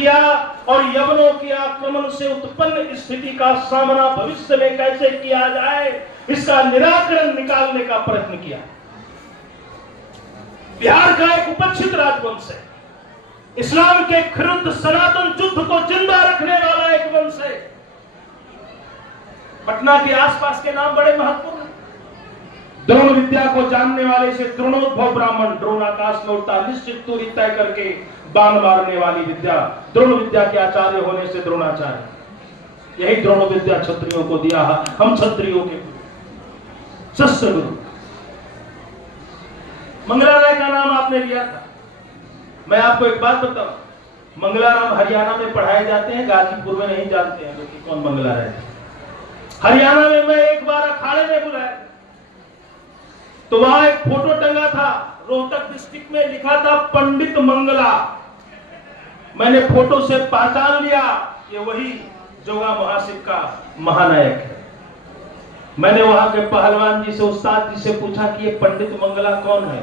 किया और यवनों के आक्रमण से उत्पन्न स्थिति का सामना भविष्य में कैसे किया जाए, इसका निराकरण निकालने का प्रयत्न किया। बिहार का एक उपेक्षित राजवंश है, इस्लाम के विरुद्ध सनातन युद्ध को जिंदा रखने वाला एक वंश है। पटना के आसपास के नाम बड़े महत्वपूर्ण हैं। द्रोण विद्या को जानने वाले से द्रोणोद्भव ब्राह्मण, द्रोण आकाश में उड़ता, निश्चित दूरी तय करके बाण मारने वाली विद्या, द्रोण विद्या के आचार्य होने से द्रोणाचार्य। यही द्रोण विद्या क्षत्रियों को दिया, हम क्षत्रियों के शस्त्र गुरु। मंगला राय का नाम आपने लिया था। मैं आपको एक बात बताऊं, मंगला राम हरियाणा में पढ़ाए जाते हैं, गाजीपुर में नहीं जानते हैं लोग कि कौन मंगला राय थे। हरियाणा में मैं एक बार अखाड़े में बुलाया तो वहां एक फोटो टंगा था, रोहतक डिस्ट्रिक्ट में लिखा था पंडित मंगला। मैंने फोटो से पहचान लिया कि वही जोगा महासिक का महानायक है। मैंने वहां के पहलवान जी से, उस्ताद जी से पूछा कि ये पंडित मंगला कौन है?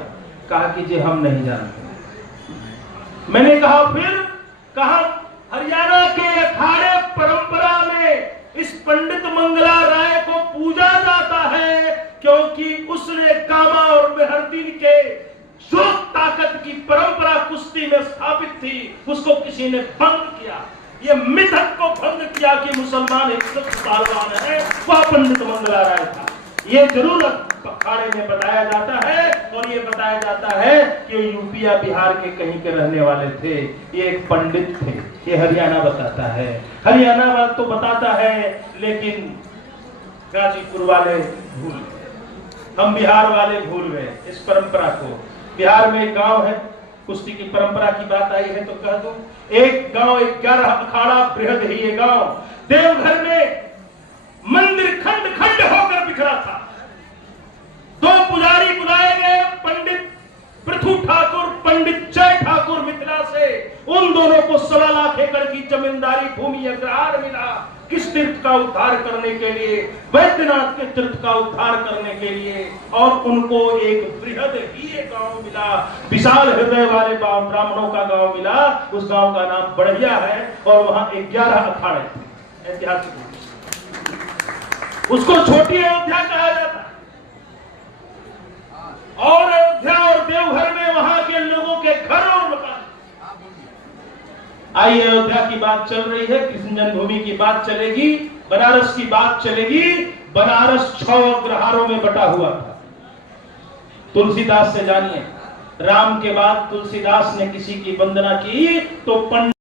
कहा कि जी हम नहीं जानते। मैंने कहा फिर? कहा हरियाणा के अखाड़े परंपरा में इस पंडित मंगला राय को पूजा जाता है क्योंकि उसने कामा और मेहरदीन के जोत ताकत की परंपरा कुश्ती में स्थापित थी, उसको किसी ने भंग किया। ये मिथक को भंग किया कि मुसलमान एक पहलवान है, वह पंडित मंगला राय था। ये जरूर अखाड़े में बताया जाता है और ये बताया जाता है कि यूपी या बिहार के कहीं के रहने वाले थे, ये एक पंडित थे। ये हरियाणा बताता है, हरियाणा बात तो बताता है, लेकिन गाजीपुर वाले भूल गए, हम बिहार वाले भूल गए इस परंपरा को। बिहार में एक गांव है, कुश्ती की परंपरा की बात आई है तो कह दो, एक गांव 11 अखाड़ा बृहद ही ये गांव देवघर में मंदिर खंड खंड होकर बिखरा था। 2 पुजारी बुलाए गए, पंडित पृथु ठाकुर, पंडित जय ठाकुर मिथिला से। उन दोनों को 1.25 लाख एकड़ की जमींदारी भूमि अग्रहार मिला किस तीर्थ का उद्धार करने के लिए, वैद्यनाथ के तीर्थ का उद्धार करने के लिए। और उनको एक बृहद ही गांव मिला, विशाल हृदय वाले ब्राह्मणों का गांव मिला। उस गांव का नाम बढ़िया है और वहां 11 अखाड़े थे, ऐतिहासिक। उसको छोटी अयोध्या कहा जाता है। और अयोध्या और देवघर में वहां के लोगों के घर और मकान। आइए, अयोध्या की बात चल रही है, कृष्ण जन्मभूमि की बात चलेगी, बनारस की बात चलेगी। बनारस 6 अग्रहारों में बटा हुआ था। तुलसीदास से जानिए, राम के बाद तुलसीदास ने किसी की वंदना की तो पंडित